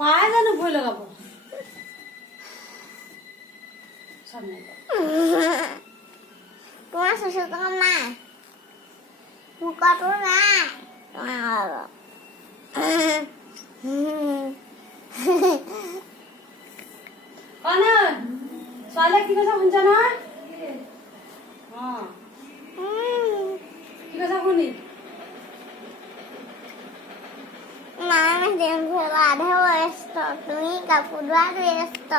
পায়ে জানো ভয় লাগাবো তোমার শ্বশুর তোমার মা কত না ছোৱালীয়ে কি কৈছে শুনিছ নহয় কি কৈছে শুনি Mama দিন ভেলাধে ব্যস্ত তুমি কাপোৰ ধোৱাত ব্যস্ত